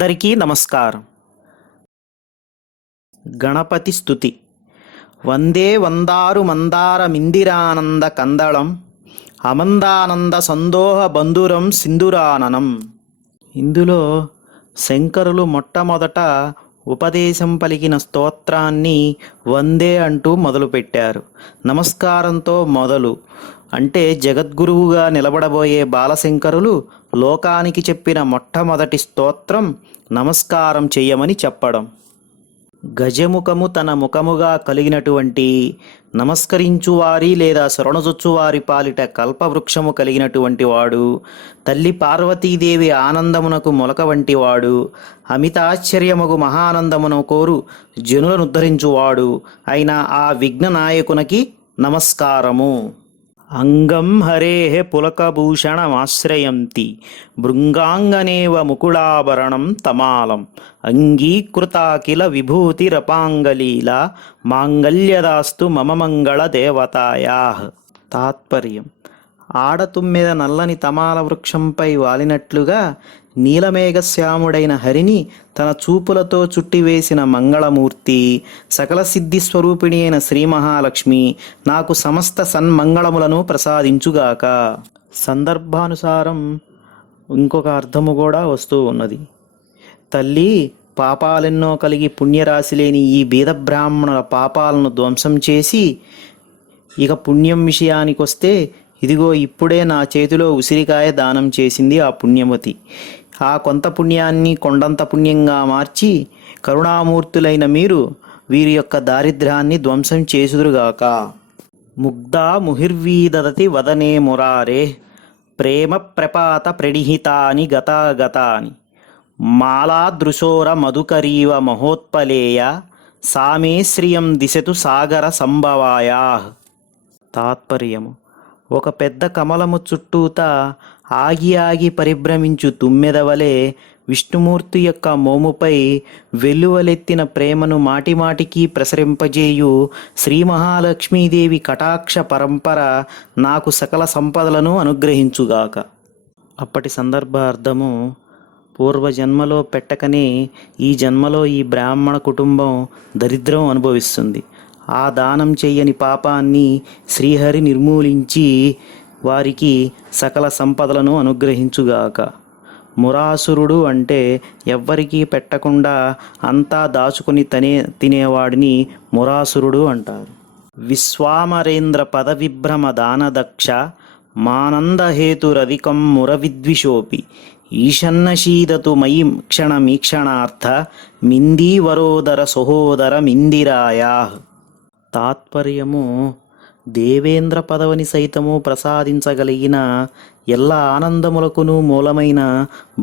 అందరికీ నమస్కారం. గణపతి స్తుతి. వందే వందారు మందార మిందిరానంద కందళం అమందానంద సందోహ బంధురం సింధురాననం. ఇందులో శంకరులు మొట్టమొదట ఉపదేశం పలికిన స్తోత్రాన్ని వందే అంటూ మొదలుపెట్టారు. నమస్కారంతో మొదలు అంటే జగద్గురువుగా నిలబడబోయే బాలశంకరులు లోకానికి చెప్పిన మొట్టమొదటి స్తోత్రం నమస్కారం చెయ్యమని చెప్పడం. గజముఖము తన ముఖముగా కలిగినటువంటి నమస్కరించువారి లేదా శరణుజొచ్చువారి పాలిట కల్పవృక్షము కలిగినటువంటి వాడు, తల్లి పార్వతీదేవి ఆనందమునకు మొలక వంటి వాడు, అమితాశ్చర్యమగు మహానందమును కోరు జనులనుద్ధరించువాడు అయిన ఆ విఘ్ననాయకునికి నమస్కారము. అంగం హరేః పులకభూషణమాశ్రయంతి భృంగాంగనేవ ముకుళాభరణం తమాలం అంగీకృతాఖిల విభూతిరపాంగలీల మాంగళ్యదాస్తు మమ మంగళ దేవతాయాః. తాత్పర్యం: ఆడతుమ్మెద నల్లని తమాల వృక్షంపై వాలినట్లుగా నీలమేఘశ్యాముడైన హరిని తన చూపులతో చుట్టివేసిన మంగళమూర్తి, సకల సిద్ధి స్వరూపిణి అయిన శ్రీ మహాలక్ష్మి నాకు సమస్త సన్మంగళములను ప్రసాదించుగాక. సందర్భానుసారం ఇంకొక అర్థము కూడా వస్తూ ఉన్నది. తల్లి, పాపాలెన్నో కలిగి పుణ్యరాశి లేని ఈ బీద బ్రాహ్మణుల పాపాలను ధ్వంసం చేసి, ఇక పుణ్యం విషయానికొస్తే ఇదిగో ఇప్పుడే నా చేతిలో ఉసిరికాయ దానం చేసింది ఆ పుణ్యవతి. ఆ కొంత పుణ్యాన్ని కొండంత పుణ్యంగా మార్చి కరుణామూర్తులైన మీరు వీరి యొక్క దారిద్ర్యాన్ని ధ్వంసం చేసుదురుగాక. ముగ్ధా ముహిర్వీదదతి వదనే మురారే ప్రేమ ప్రపాత ప్రణిహితాని గతాగతాని మాలాదృశోర మధుకరీవ మహోత్పలేయ సామే శ్రియం దిశతు సాగర సంభవాయా. తాత్పర్యము: ఒక పెద్ద కమలము చుట్టూత ఆగి ఆగి పరిభ్రమించు తుమ్మెదవలే విష్ణుమూర్తి యొక్క మోముపై వెల్లువలెత్తిన ప్రేమను మాటిమాటికి ప్రసరింపజేయు శ్రీ మహాలక్ష్మీదేవి కటాక్ష పరంపర నాకు సకల సంపదలను అనుగ్రహించుగాక. అప్పటి సందర్భార్థము: పూర్వజన్మలో పెట్టకనే ఈ జన్మలో ఈ బ్రాహ్మణ కుటుంబం దరిద్రం అనుభవిస్తుంది. ఆ దానం చెయ్యని పాపాన్ని శ్రీహరి నిర్మూలించి వారికి సకల సంపదలను అనుగ్రహించుగాక. మురాసురుడు అంటే ఎవ్వరికీ పెట్టకుండా అంతా దాచుకుని తినేవాడిని మురాసురుడు అంటారు. విశ్వామరేంద్ర పదవిభ్రమ దానదక్ష మానందహేతురధికం మురవిద్విషోపి ఈషన్నశీదతు మయి క్షణమీక్షణార్థ మిందీవరోదర సహోదర మిందిరాయా. తాత్పర్యము: దేవేంద్ర పదవిని సైతము ప్రసాదించగలిగిన ఎల్ల ఆనందములకును మూలమైన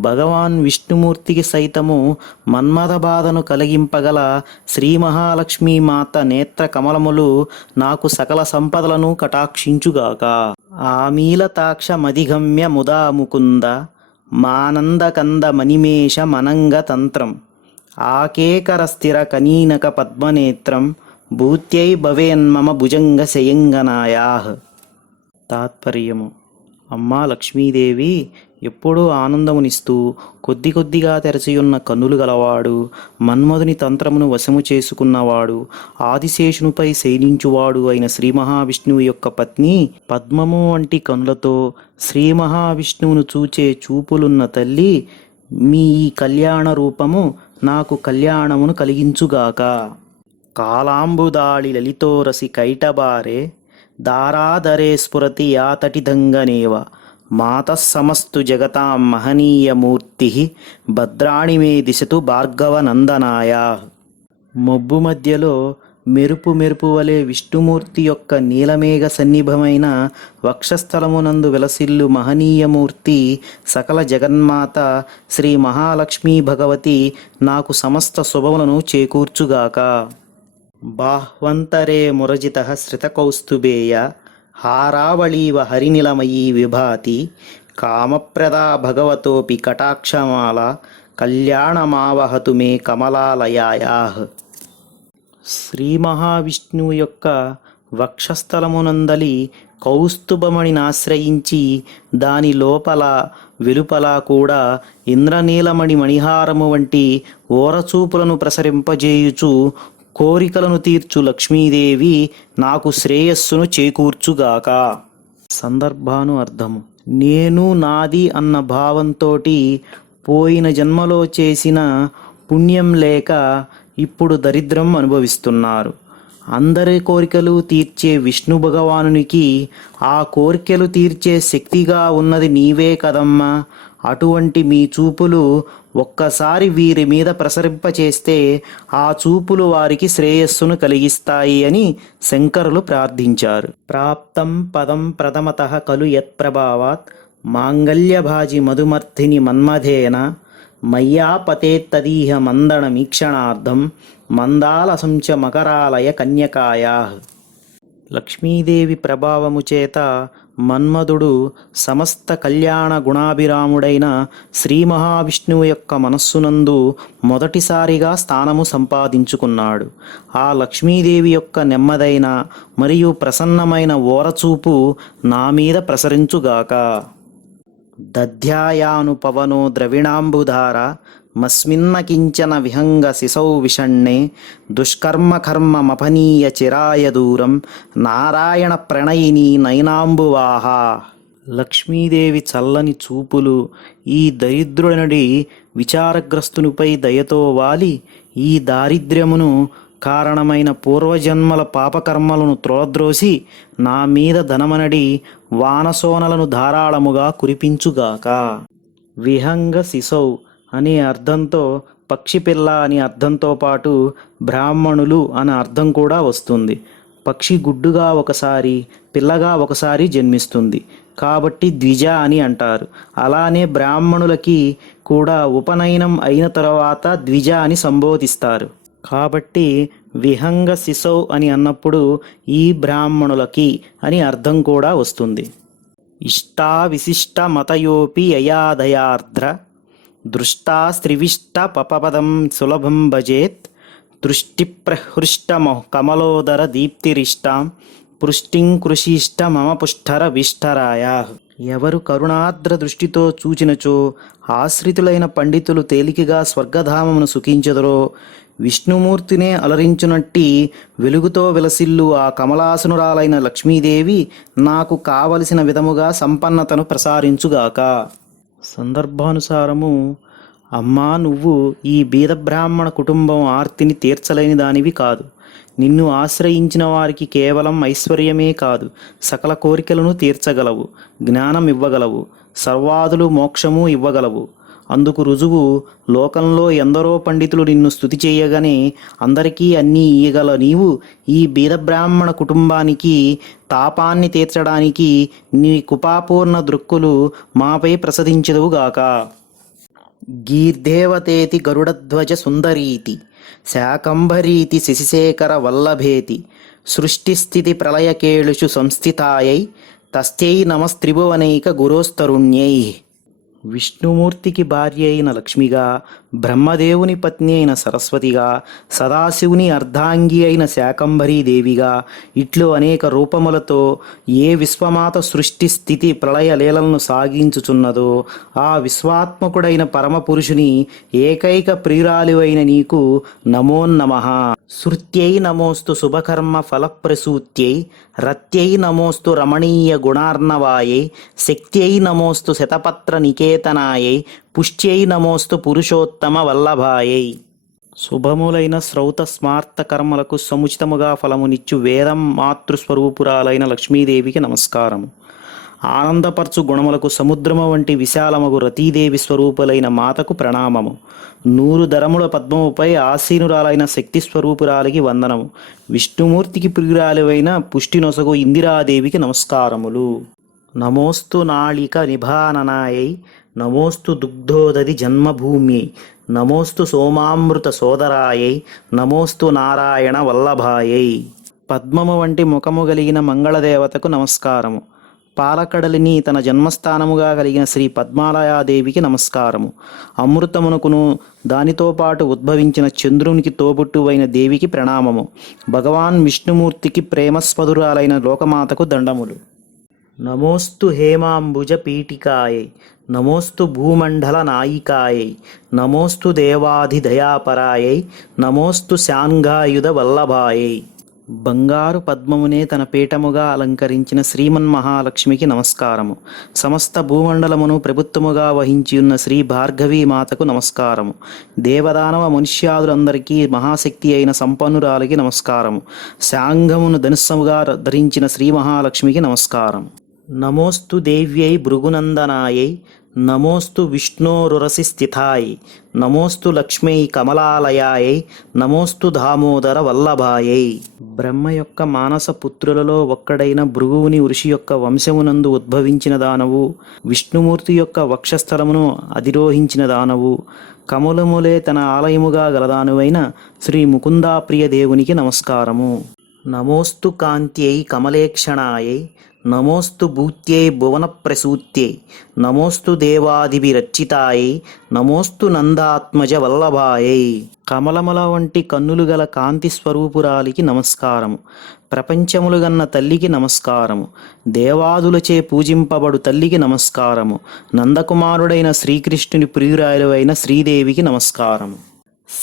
భగవాన్ విష్ణుమూర్తికి సైతము మన్మథ బాధను కలిగింపగల శ్రీ మహాలక్ష్మీమాత నేత్ర కమలములు నాకు సకల సంపదలను కటాక్షించుగాక. ఆమీలతాక్ష మధిగమ్య ముదా ముకుంద మానందకంద మణిమేష మనంగ తంత్రం ఆకేకర స్థిర కనీనక పద్మనేత్రం భూత్యై భవేన్మమ భుజంగ శయంగనాయాః. తాత్పర్యము: అమ్మా లక్ష్మీదేవి ఎప్పుడూ ఆనందమునిస్తూ కొద్ది కొద్దిగా తెరచియున్న కన్నులు గలవాడు, మన్మధుని తంత్రమును వశము చేసుకున్నవాడు, ఆదిశేషునిపై శయనించువాడు అయిన శ్రీ మహావిష్ణువు యొక్క పత్ని, పద్మము వంటి కనులతో శ్రీ మహావిష్ణువును చూచే చూపులున్న తల్లి, మీ ఈ కళ్యాణ రూపము నాకు కళ్యాణమును కలిగించుగాక. కాలాంబుదాళి లలితోరసి కైటబారే దారాధరే స్ఫురతి యాతటిదంగనేవ మాతః సమస్తు జగతాం మహనీయమూర్తి భద్రాణి మే దిశతు భార్గవనందనాయా. మబ్బు మధ్యలో మెరుపు మెరుపు వలె విష్ణుమూర్తి యొక్క నీలమేఘ సన్నిభమైన వక్షస్థలమునందు విలసిల్లు మహనీయమూర్తి సకల జగన్మాత శ్రీ మహాలక్ష్మీ భగవతి నాకు సమస్త శుభములను చేకూర్చుగాక. బాహ్వంతరే మురజితః శ్రితకౌస్తుభేయ హారావళీవ హరినిలమయీ విభాతి కామప్రదా భగవతోపి కటాక్షమాల కళ్యాణమావహతు మే కమలాలయాయాః. శ్రీ మహావిష్ణువు యొక్క వక్షస్థలమునందలి కౌస్తుభమణినాశ్రయించి దాని లోపల వెలుపల కూడా ఇంద్రనీలమణి మణిహారము వంటి ఓరచూపులను ప్రసరింపజేయుచు కోరికలను తీర్చు లక్ష్మీదేవి నాకు శ్రేయస్సును చేకూర్చుగాక. సందర్భాను అర్థము: నేను నాది అన్న భావంతోటి పోయిన జన్మలో చేసిన పుణ్యం లేక ఇప్పుడు దరిద్రం అనుభవిస్తున్నారు. అందరి కోరికలు తీర్చే విష్ణు భగవానునికి ఆ కోరికలు తీర్చే శక్తిగా ఉన్నది నీవే కదమ్మా. అటువంటి మీ చూపులు ఒక్కసారి వీరి మీద ప్రసరింపచేస్తే ఆ చూపులు వారికి శ్రేయస్సును కలిగిస్తాయి అని శంకరులు ప్రార్థించారు. ప్రాప్తం పదం ప్రథమతః ఖలు యత్ప్రభావాత్ మాంగళ్యభాజి మధుమర్థిని మన్మథేన మయ్యా పతేత్తదీహ మందణమీక్షణార్థం మందాలసంచ మకరాలయ కన్యకాయా. లక్ష్మీదేవి ప్రభావము చేత మన్మధుడు సమస్త కళ్యాణ గుణాభిరాముడైన శ్రీ మహావిష్ణువు యొక్క మనస్సునందు మొదటిసారిగా స్థానము సంపాదించుకున్నాడు. ఆ లక్ష్మీదేవి యొక్క నెమ్మదైన మరియు ప్రసన్నమైన ఓరచూపు నా మీద ప్రసరించుగాక. దధ్యాయాను పవనో ద్రవిణాంబుధార మస్మిన్న కించన విహంగ శిశౌ విషణ్ణే దుష్కర్మ కర్మ మపనీయ చిరాయ దూరం నారాయణ ప్రణయిని నయనాంబువాహ. లక్ష్మీదేవి చల్లని చూపులు ఈ దరిద్రుడనడి విచారగ్రస్తునిపై దయతో వాలి ఈ దారిద్ర్యమును కారణమైన పూర్వజన్మల పాపకర్మలను త్రోద్రోసి నా మీద ధనమనడి వానసోనలను ధారాళముగా కురిపించుగాక. విహంగ శిశౌ అనే అర్థంతో పక్షి పిల్ల అని అర్థంతో పాటు బ్రాహ్మణులు అనే అర్థం కూడా వస్తుంది. పక్షి గుడ్డుగా ఒకసారి పిల్లగా ఒకసారి జన్మిస్తుంది కాబట్టి ద్విజ అని అంటారు. అలానే బ్రాహ్మణులకి కూడా ఉపనయనం అయిన తర్వాత ద్విజ అని సంబోధిస్తారు. కాబట్టి విహంగ శిశౌ అని అన్నప్పుడు ఈ బ్రాహ్మణులకి అని అర్థం కూడా వస్తుంది. ఇష్టా విశిష్ట మతయోపి యయాదయార్ద్ర దృష్టా స్త్రివిష్ట పపపదం సులభం భజేత్ దృష్టిప్రహృష్ట కమలోదర దీప్తిరిష్టాం పుష్టిం కృషిష్ట మమ పుష్ఠర విష్ఠరాయ. ఎవరు కరుణార్ద్ర దృష్టితో చూచినచో ఆశ్రితులైన పండితులు తేలికగా స్వర్గధామమును సుఖించెదరో విష్ణుమూర్తినే అలరించునట్టి వెలుగుతో విలసిల్లు ఆ కమలాసనురాలైన లక్ష్మీదేవి నాకు కావలసిన విధముగా సంపన్నతను ప్రసారించుగాక. సందర్భానుసారము: అమ్మా, నువ్వు ఈ బీద బ్రాహ్మణ కుటుంబం ఆర్తిని తీర్చలేని దానివి కాదు. నిన్ను ఆశ్రయించిన వారికి కేవలం ఐశ్వర్యమే కాదు, సకల కోరికలను తీర్చగలవు, జ్ఞానం ఇవ్వగలవు, సర్వాదులు మోక్షము ఇవ్వగలవు. అందుకు రుజువు లోకంలో ఎందరో పండితులు నిన్ను స్తుతి చేయగానే అందరికీ అన్నీ ఇయ్యగల నీవు ఈ బీద బ్రాహ్మణ కుటుంబానికి తాపాన్ని తీర్చడానికి నీ కుపాపూర్ణ దృక్కులు మాపై ప్రసదించదువుగాక. గీర్దేవతేతి గరుడధ్వజ సుందరీతి శాకంభరీతి శశిశేఖర వల్లభేతి సృష్టిస్థితి ప్రళయకేళుషు సంస్థితాయై తస్యై నమస్త్రిభువనైక గురోస్తరుణ్యై. విష్ణుమూర్తికి భార్య అయిన లక్ష్మిగా, బ్రహ్మదేవుని పత్ని అయిన సరస్వతిగా, సదాశివుని అర్ధాంగి అయిన శాకంభరీదేవిగా ఇట్లు అనేక రూపములతో ఏ విశ్వమాత సృష్టి స్థితి ప్రళయ లీలలను సాగించుచున్నదో ఆ విశ్వాత్మకుడైన పరమపురుషుని ఏకైక ప్రియురాలివైన నీకు నమోన్నమః. శృత్యై నమోస్తు శుభకర్మ ఫలప్రసూత్యై రత్యై నమోస్తు రమణీయ గుణార్ణవాయై శక్త్యై నమోస్తు శతపత్ర నికేతనాయై పుష్ట్యై నమోస్తు పురుషోత్తమ వల్లభాయై. శుభములైన శ్రౌత స్మార్త కర్మలకు సముచితముగా ఫలమునిచ్చు వేదం మాతృస్వరూపురాలైన లక్ష్మీదేవికి నమస్కారము. ఆనందపరచు గుణములకు సముద్రము వంటి విశాలమగు రతీదేవి స్వరూపులైన మాతకు ప్రణామము. 100 ధరముల పద్మముపై ఆసీనురాలైన శక్తి స్వరూపురాలికి వందనము. విష్ణుమూర్తికి ప్రియురాలివైన పుష్టి నొసగు ఇందిరాదేవికి నమస్కారములు. నమోస్తు నాళిక నిభాననాయై నమోస్తు దుగ్ధోదధి జన్మభూమ్యై నమోస్తు సోమామృత సోదరాయై నమోస్తు నారాయణ వల్లభాయై. పద్మము వంటి ముఖము కలిగిన మంగళదేవతకు నమస్కారము. పాలకడలిని తన జన్మస్థానముగా కలిగిన శ్రీ పద్మాలయాదేవికి నమస్కారము. అమృతమునకును దానితో పాటు ఉద్భవించిన చంద్రునికి తోబుట్టువైన దేవికి ప్రణామము. భగవాన్ విష్ణుమూర్తికి ప్రేమస్పదురాలైన లోకమాతకు దండములు. నమోస్తు హేమాంబుజ పీఠికాయై నమోస్తు భూమండల నాయికాయై నమోస్తు దేవాధిదయాపరాయై నమోస్తు శాంగాయుధ వల్లభాయై. బంగారు పద్మమునే తన పీఠముగా అలంకరించిన శ్రీమన్మహాలక్ష్మికి నమస్కారము. సమస్త భూమండలమును ప్రభుత్వముగా వహించియున్న శ్రీ భార్గవీ మాతకు నమస్కారము. దేవదానవ మనుష్యాదులందరికీ మహాశక్తి అయిన సంపన్నురాలికి నమస్కారము. శాంగమును ధనుస్సముగా ధరించిన శ్రీ మహాలక్ష్మికి నమస్కారం. నమోస్తు దేవ్యై భృగునందనాయై నమోస్తు విష్ణోరురసి స్థితాయై నమోస్తు లక్ష్మీ కమలాలయాయై నమోస్తు దామోదర వల్లభాయై. బ్రహ్మ యొక్క మానస పుత్రులలో ఒక్కడైన భృగువుని ఋషి యొక్క వంశమునందు ఉద్భవించిన దానవు, విష్ణుమూర్తి యొక్క వక్షస్థలమును అధిరోహించిన దానవు, కమలములే తన ఆలయముగా గలదానువైన శ్రీ ముకుందాప్రియ దేవునికి నమస్కారము. నమోస్తు కాంత్యై కమలేక్షణాయై నమోస్తు భూత్యై భువన ప్రసూత్యై నమోస్తు దేవాదిభిరర్చితాయై నమోస్తు నందాత్మజ వల్లభాయై. కమలముల వంటి కన్నులు గల కాంతి స్వరూపురాలికి నమస్కారము. ప్రపంచములు గన్న తల్లికి నమస్కారము. దేవాదులచే పూజింపబడు తల్లికి నమస్కారము. నందకుమారుడైన శ్రీకృష్ణుని ప్రియురాలువైన శ్రీదేవికి నమస్కారము.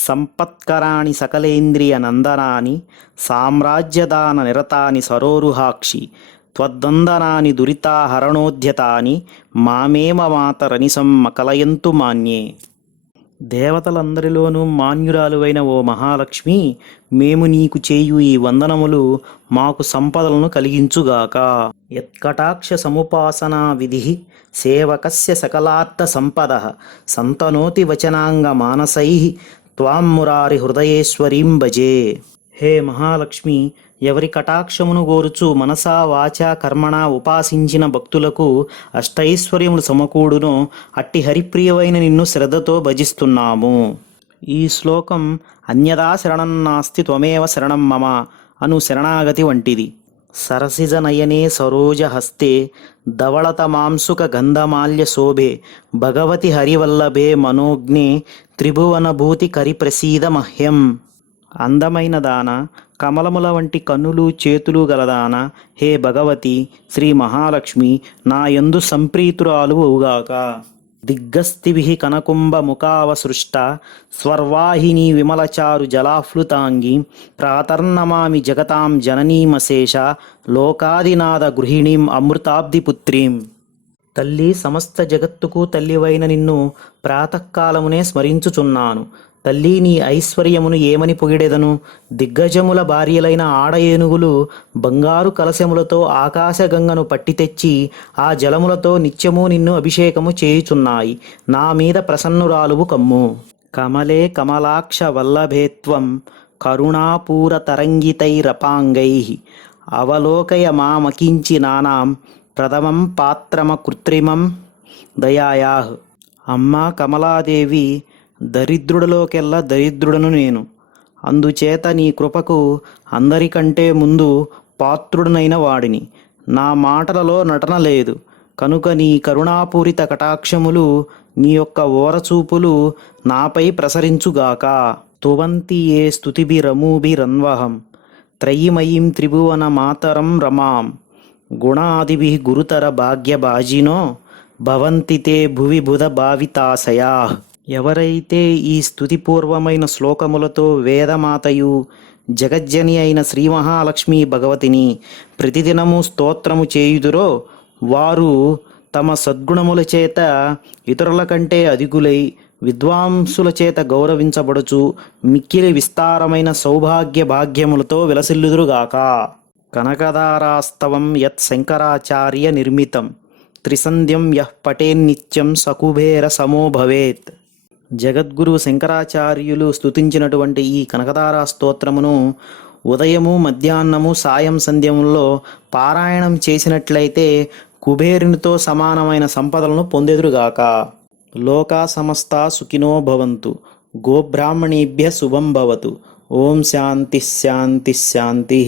సంపత్కరాణి సకలేంద్రియ నందనాని సామ్రాజ్యదాన నిరతాని సరోరుహాక్షి త్వద్దందనాని దురితాహరణోద్యతాని మామేమ మాతరనిసం మకలయంతు మాన్యే. దేవతలందరిలోనూ మాన్యురాలువైన ఓ మహాలక్ష్మి, మేము నీకు చేయు ఈ వందనములు మాకు సంపదలను కలిగించుగాక. యత్కటాక్ష సముపాసనా విధి సేవకస్య సకలార్థ సంపద సంతనోతి వచనాంగ మానసై త్వాం మురారి హృదయేశ్వరీం భజే. హే మహాలక్ష్మి, ఎవరి కటాక్షమును గోరుచు మనసా వాచా కర్మణ ఉపాసించిన భక్తులకు అష్టైశ్వర్యములు సమకూడును అట్టి హరిప్రియమైన నిన్ను శ్రద్ధతో భజిస్తున్నాము. ఈ శ్లోకం అన్యదా శరణం నాస్తి త్వమేవ శరణం మమ అను శరణాగతి వంటిది. సరసిజ నయనే సరోజహస్తే ధవళత మాంసుక గంధమాల్య శోభే భగవతి హరివల్లభే మనోజ్ఞే త్రిభువనభూతి కరిప్రసీద మహ్యం. అందమైన దాన, కమలముల వంటి కన్నులు చేతులు గలదాన, హే భగవతి శ్రీ మహాలక్ష్మి, నా యందు సంప్రీతురాలు అవుగాక. దిగ్గస్థిభిః కనకుంభ ముఖావసృష్ట స్వర్వాహిని విమలచారు జలాఫ్లుతాంగి ప్రాతర్నమామి జగతాం జననీమశేష లోకాదినాథ గృహిణీం అమృతాబ్ధిపుత్రీం. తల్లి, సమస్త జగత్తుకు తల్లివైన నిన్ను ప్రాతకాలమునే స్మరించుచున్నాను. తల్లి, నీ ఐశ్వర్యమును ఏమని పొగిడెదను? దిగ్గజముల భార్యలైన ఆడ ఏనుగులు బంగారు కలశములతో ఆకాశగంగను పట్టి తెచ్చి ఆ జలములతో నిత్యము నిన్ను అభిషేకము చేయుచున్నాయి. నా మీద ప్రసన్నురాలువు కమ్ము. కమలే కమలాక్ష వల్లభేత్వం కరుణాపూర తరంగితైరపాంగై అవలోకయ మామకించి నానాం ప్రథమం పాత్రమ కృత్రిమం దయాయాహ్. అమ్మా కమలాదేవి, దరిద్రుడలోకెల్లా దరిద్రుడను నేను. అందుచేత నీ కృపకు అందరికంటే ముందు పాత్రుడనైన వాడిని. నా మాటలలో నటన లేదు కనుక నీ కరుణాపూరిత కటాక్షములు, నీ యొక్క ఓరచూపులు నాపై ప్రసరించుగాక. స్తువంతి ఏ స్తుతిభిరమూభిరన్వహం త్రయీమయీం త్రిభువన మాతరం రమాం గుణాదిభిః గురుతర భాగ్యభాజినో భవంతి తే భువి బుధ భావితాశయా. ఎవరైతే ఈ స్తుతిపూర్వమైన శ్లోకములతో వేదమాతయు జగజ్జని అయిన శ్రీ మహాలక్ష్మీ భగవతిని ప్రతిదినము స్తోత్రము చేయుదురో వారు తమ సద్గుణముల చేత ఇతరుల కంటే అధికులై విద్వాంసుల చేత గౌరవించబడుచు మిక్కిలి విస్తారమైన సౌభాగ్య భాగ్యములతో విలసిల్లుదురుగాక. కనకదారాస్తవం యత్ శంకరాచార్య నిర్మితం త్రిసంధ్యం యః పఠేన్నిత్యం సకుబేర సమో భవేత్. జగద్గురు శంకరాచార్యులు స్తుతించినటువంటి ఈ కనకదారా స్తోత్రమును ఉదయము, మధ్యాహ్నము, సాయం సంధ్యముల్లో పారాయణం చేసినట్లయితే కుబేరునితో సమానమైన సంపదలను పొందెదురుగాక. లోకా సమస్తా సుఖినో భవంతు. గోబ్రాహ్మణేభ్య శుభం భవతు. ఓం శాంతి శాంతి శాంతి.